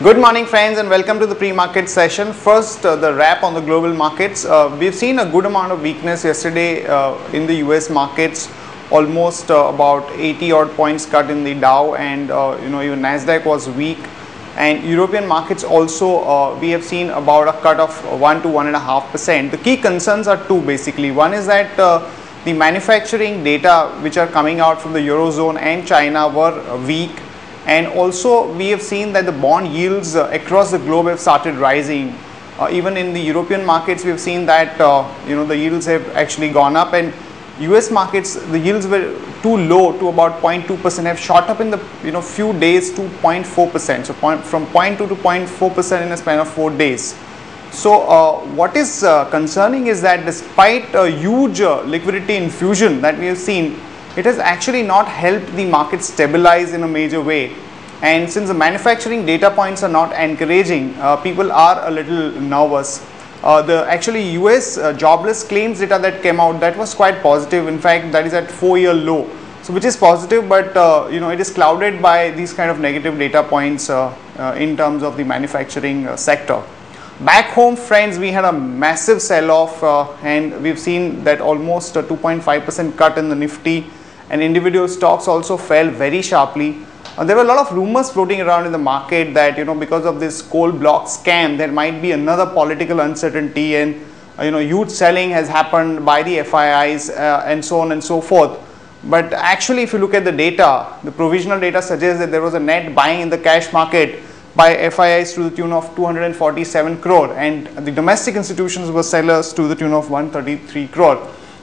Good morning friends and welcome to the pre-market session. First the wrap on the global markets. We've seen a good amount of weakness yesterday in the US markets, almost about 80 odd points cut in the Dow, and even Nasdaq was weak, and European markets also we have seen about a cut of 1 to 1.5%. The key concerns are two basically. One is that the manufacturing data which are coming out from the Eurozone and China were weak. And also we have seen that the bond yields across the globe have started rising. Even in the European markets we have seen that the yields have actually gone up, and US markets the yields were too low to about 0.2%, have shot up in the few days to 0.4%. So from 0.2 to 0.4% in a span of 4 days. So what is concerning is that despite a huge liquidity infusion that we have seen, it has actually not helped the market stabilize in a major way. And since the manufacturing data points are not encouraging, people are a little nervous. The actually US jobless claims data that came out, that was quite positive. In fact, that is at 4-year low, so which is positive, but it is clouded by these kind of negative data points in terms of the manufacturing sector. Back home friends, we had a massive sell-off and we've seen that almost a 2.5% cut in the Nifty, and individual stocks also fell very sharply. There were a lot of rumors floating around in the market that because of this coal block scam there might be another political uncertainty, and huge selling has happened by the FIIs and so on and so forth. But actually if you look at the data, the provisional data suggests that there was a net buying in the cash market by FIIs to the tune of 247 crore, and the domestic institutions were sellers to the tune of 133 crore.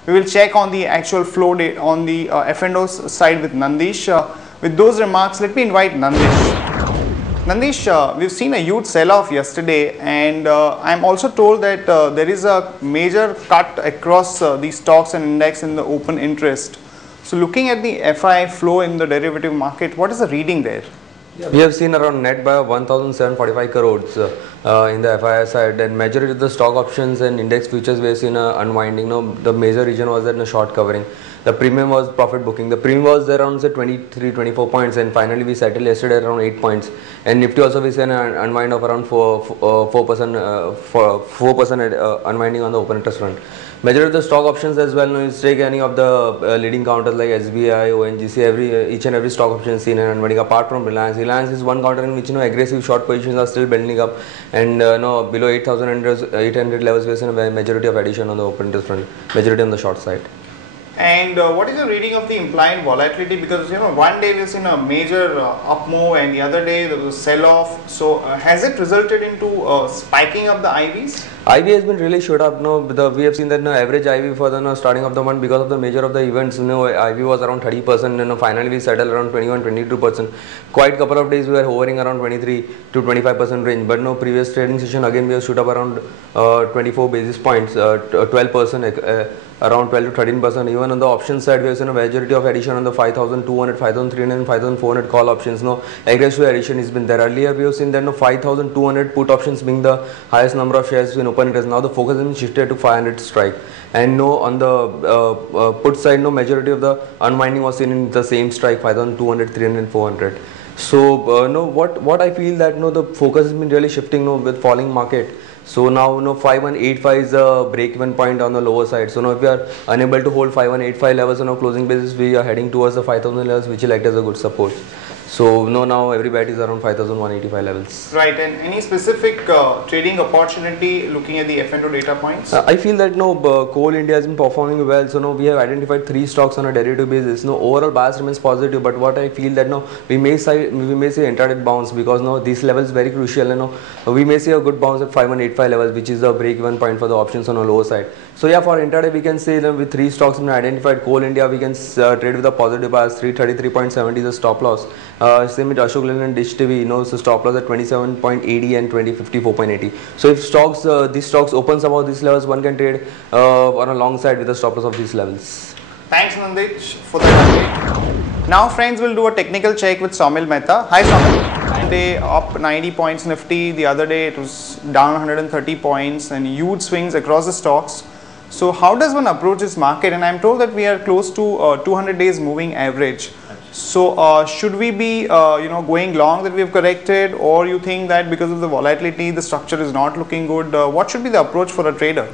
We will check on the actual flow on the F&O side with Nandish. With those remarks, let me invite Nandish. Nandish, we've seen a huge sell-off yesterday, and I'm also told that there is a major cut across the stocks and index in the open interest. So looking at the FI flow in the derivative market, what is the reading there? Yeah, we have seen around net buy of 1,745 crores in the FII side, and majority of the stock options and index futures we have seen unwinding. The major reason was that short covering. The premium was profit booking. The premium was around say 23-24 points, and finally we settled yesterday around 8 points. And Nifty also we see an unwind of around 4% unwinding on the open interest front. Majority of the stock options as well, you take any of the leading counters like SBI, ONGC, each and every stock option seen an unwinding apart from Reliance. Reliance is one counter in which aggressive short positions are still building up, and below 8,800 levels we have seen a majority of addition on the open interest front, majority on the short side. And what is the reading of the implied volatility? Because one day we've seen a major up move and the other day there was a sell-off. So has it resulted into spiking of the IVs? IV has been really shot up. We have seen that average IV for the starting of the month, because of the major of the events, IV was around 30%, finally we settled around 21-22%. Quite couple of days we were hovering around 23 to 25% range, but previous trading session again we have shoot up around 24 basis points, 12%, around 12 to 13%. Even on the option side we have seen a majority of addition on the 5,200, 5,300 and 5,400 call options. Aggressive addition has been there. Earlier we have seen that 5,200 put options being the highest number of shares in open interest. Now the focus has been shifted to 500 strike, and on the put side majority of the unwinding was seen in the same strike, 5,200, 300 and 400. So what I feel that the focus has been really shifting with falling market. So now 5185 is a break-even point on the lower side. So now if we are unable to hold 5185 levels on a closing basis, we are heading towards the 5000 levels, which will act as a good support. So now every bet is around 5,185 levels. Right, and any specific trading opportunity looking at the F&O data points? I feel that Coal India has been performing well. So we have identified 3 stocks on a derivative basis. Overall bias remains positive, but what I feel that we may see intraday bounce, because these levels very crucial. We may see a good bounce at 5185 levels, which is the break-even point for the options on a lower side. So yeah, for intraday we can say that with 3 stocks we identified. Coal India we can trade with a positive bias. 333.70 is a stop loss. Same with Ashok Leyland and Dish TV, so stop loss at 27.80 and 2054.80. So if these stocks opens above these levels, one can trade on a long side with a stop loss of these levels. Thanks Nandish for that update. Now friends, we'll do a technical check with Saumil Mehta. Hi Saumil. Today up 90 points Nifty, the other day it was down 130 points, and huge swings across the stocks. So how does one approach this market? And I'm told that we are close to 200 days moving average. So should we be going long that we have corrected, or you think that because of the volatility the structure is not looking good? What should be the approach for a trader?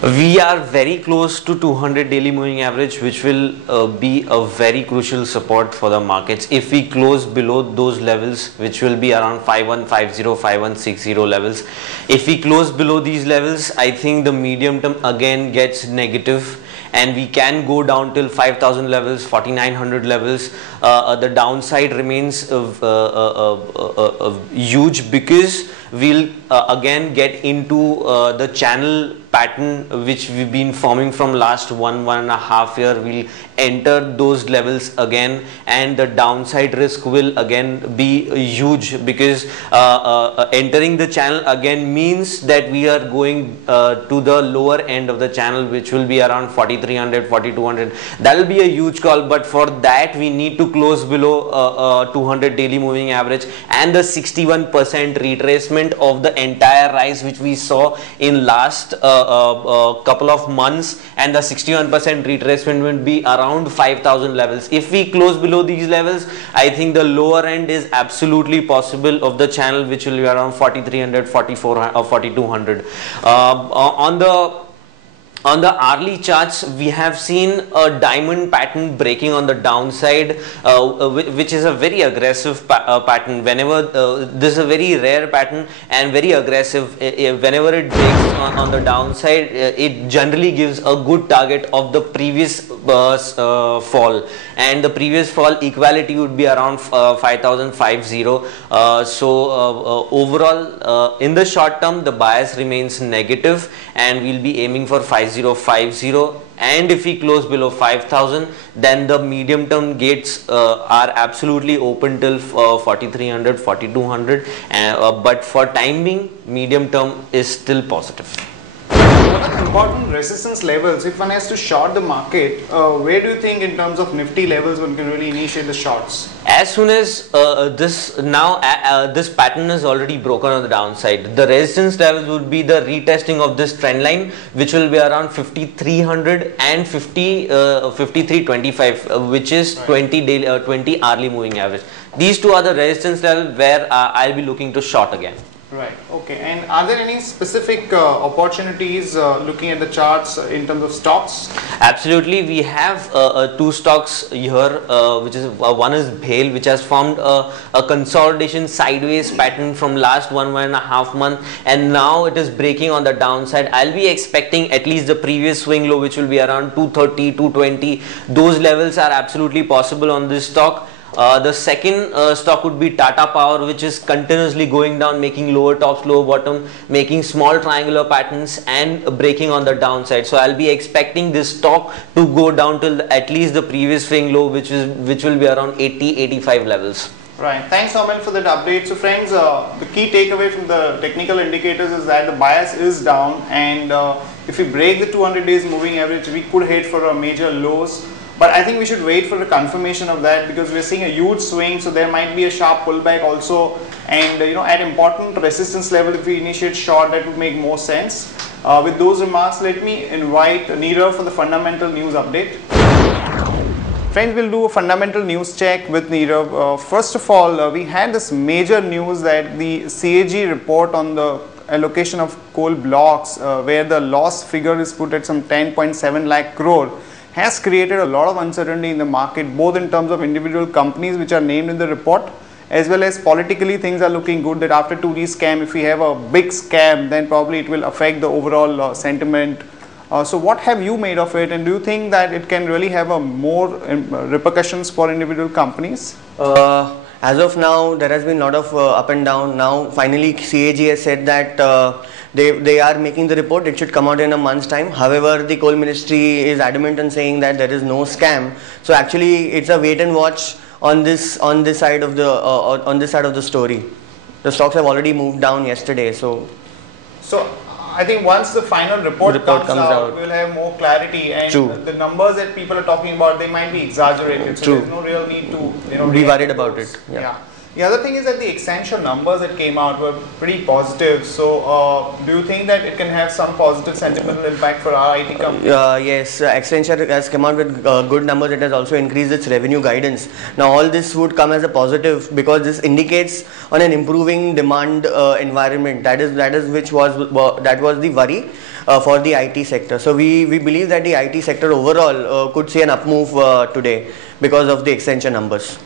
We are very close to 200 daily moving average, which will be a very crucial support for the markets. If we close below those levels, which will be around 5150, 5160 levels, if we close below these levels, I think the medium term again gets negative, and we can go down till 5000 levels, 4900 levels. The downside remains huge, because we'll again get into the channel pattern which we've been forming from last one and a half year. We'll enter those levels again, and the downside risk will again be huge, because entering the channel again means that we are going to the lower end of the channel, which will be around 4300, 4200. That will be a huge call, but for that we need to close below 200 daily moving average, and the 61% retracement of the entire rise which we saw in last couple of months, and the 61% retracement will be around 5000 levels. If we close below these levels, I think the lower end is absolutely possible of the channel, which will be around 4300, 4400 or 4200. On the hourly charts, we have seen a diamond pattern breaking on the downside, which is a very aggressive pattern. Whenever this is a very rare pattern and very aggressive, whenever it breaks on the downside, it generally gives a good target of the previous fall, and the previous fall equality would be around 5050. Overall, in the short term, the bias remains negative, and we'll be aiming for 5050, and if we close below 5000, then the medium term gates are absolutely open till 4300, 4200, but for time being, medium term is still positive. What are the important resistance levels if one has to short the market? Where do you think in terms of Nifty levels one can really initiate the shorts? As soon as this pattern is already broken on the downside, the resistance levels would be the retesting of this trend line, which will be around 5300 and 5325, which is 20 hourly moving average. These two are the resistance levels where I'll be looking to short again. Right. Okay. And are there any specific opportunities looking at the charts in terms of stocks? Absolutely. We have two stocks here, which is one is BHEL, which has formed a consolidation sideways pattern from last one and a half month, and now it is breaking on the downside. I'll be expecting at least the previous swing low, which will be around 230, 220. Those levels are absolutely possible on this stock. The second stock would be Tata Power, which is continuously going down, making lower tops, lower bottom, making small triangular patterns and breaking on the downside. So I'll be expecting this stock to go down till at least the previous swing low, which will be around 80, 85 levels. Right. Thanks, Somen, for that update. So friends, the key takeaway from the technical indicators is that the bias is down, and if we break the 200 days moving average, we could head for a major lows. But I think we should wait for the confirmation of that, because we're seeing a huge swing, so there might be a sharp pullback also, and at important resistance level, if we initiate short, that would make more sense. With those remarks, let me invite Neerav for the fundamental news update. Friends, we'll do a fundamental news check with Neerav. First of all, we had this major news that the CAG report on the allocation of coal blocks, where the loss figure is put at some 10.7 lakh crore, has created a lot of uncertainty in the market, both in terms of individual companies which are named in the report, as well as politically things are looking good, that after 2D scam, if we have a big scam, then probably it will affect the overall sentiment. So what have you made of it, and do you think that it can really have a more repercussions for individual companies? As of now, there has been a lot of up and down. Now finally CAG has said that they are making the report. It should come out in a month's time. However, the coal ministry is adamant in saying that there is no scam. So actually it's a wait and watch on this side of the story. The stocks have already moved down yesterday. So I think once the final report comes out, we'll have more clarity, and the numbers that people are talking about, they might be exaggerated. So there's no real need to be worried about it. The other thing is that the Accenture numbers that came out were pretty positive. So, do you think that it can have some positive sentimental impact for our IT company? Yes, Accenture has come out with good numbers. It has also increased its revenue guidance. Now, all this would come as a positive because this indicates on an improving demand environment. That was the worry for the IT sector. So, we believe that the IT sector overall could see an up move today because of the Accenture numbers.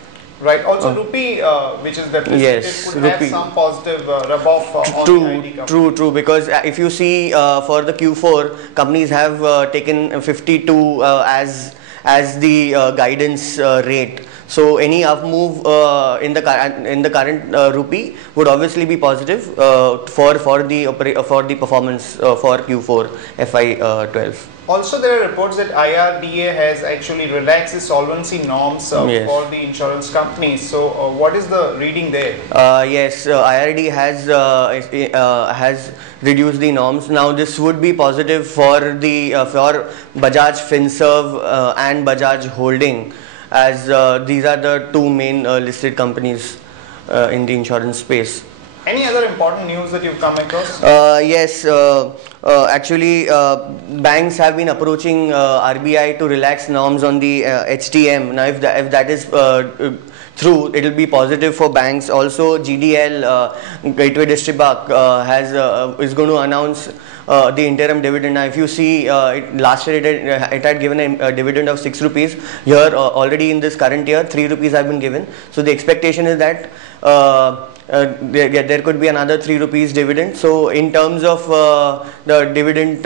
Right. Also, rupee, which is depreciated, yes, could rupee. have some positive rub-off on the IT company. True. Because if you see for the Q4, companies have taken 52 as the guidance rate. So any up move in the current rupee would obviously be positive for the performance for Q4 FY12. Also, there are reports that IRDA has actually relaxed the solvency norms Yes. for the insurance companies. So, what is the reading there? Yes, IRD has reduced the norms. Now, this would be positive for the for Bajaj Finserv and Bajaj Holding, as these are the two main listed companies in the insurance space. Any other important news that you've come across? Yes, actually, banks have been approaching RBI to relax norms on the HTM. Now, if that is true, it will be positive for banks. Also, GDL, Gateway Distripark, is going to announce the interim dividend. Now, if you see, last year it had given a dividend of 6 rupees. Here, already in this current year, 3 rupees have been given. So the expectation is that there could be another 3 rupees dividend. So in terms of the dividend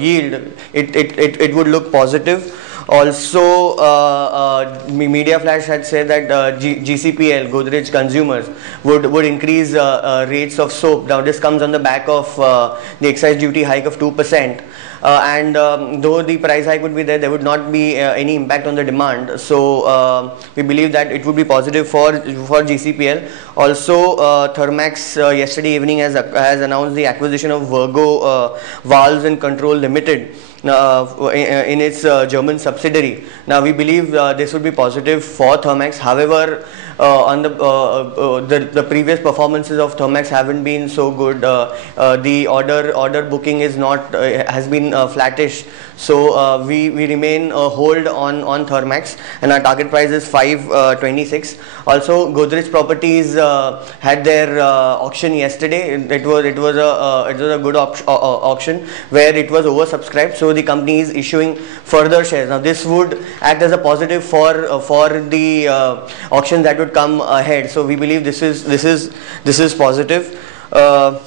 yield, it would look positive. Also, Media Flash had said that GCPL, Godrej Consumers, would increase rates of soap. Now this comes on the back of the excise duty hike of 2%. And though the price hike would be there would not be any impact on the demand. So we believe that it would be positive for GCPL. Also, Thermax yesterday evening has announced the acquisition of Virgo Valves and Control Limited in its German subsidiary. Now we believe this would be positive for Thermax. However, on the previous performances of Thermax haven't been so good. The order booking is not has been flattish. So we remain hold on Thermax, and our target price is 526. Also, Godrej Properties had their auction yesterday. It was a good auction where it was oversubscribed. So the company is issuing further shares. Now this would act as a positive for the auction that would come ahead. So we believe this is positive. That's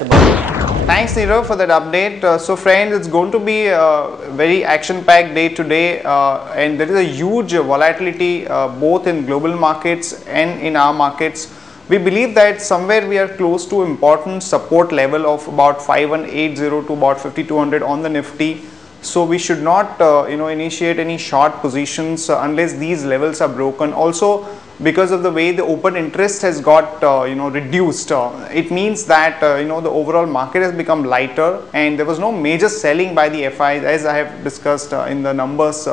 about it. Thanks, Nirav, for that update. So friends, it's going to be a very action-packed day today, and there is a huge volatility both in global markets and in our markets. We believe that somewhere we are close to important support level of about 5180 to about 5200 on the Nifty. So we should not initiate any short positions unless these levels are broken. Also, because of the way the open interest has got reduced, it means that the overall market has become lighter, and there was no major selling by the FIs, as I have discussed in the numbers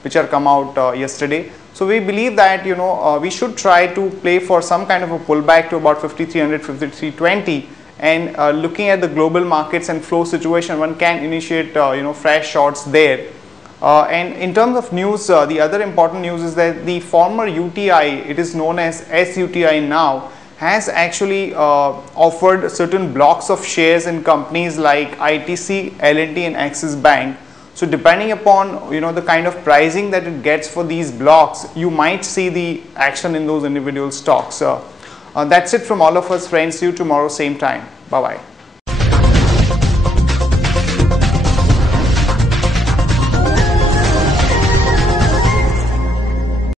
which are come out yesterday. So we believe that we should try to play for some kind of a pullback to about 5300, 5320. And looking at the global markets and flow situation, one can initiate fresh shorts there. And in terms of news, the other important news is that the former UTI, it is known as SUTI now, has actually offered certain blocks of shares in companies like ITC, L&T and Axis Bank. So depending upon the kind of pricing that it gets for these blocks, you might see the action in those individual stocks. That's it from all of us, friends. See you tomorrow, same time. Bye-bye.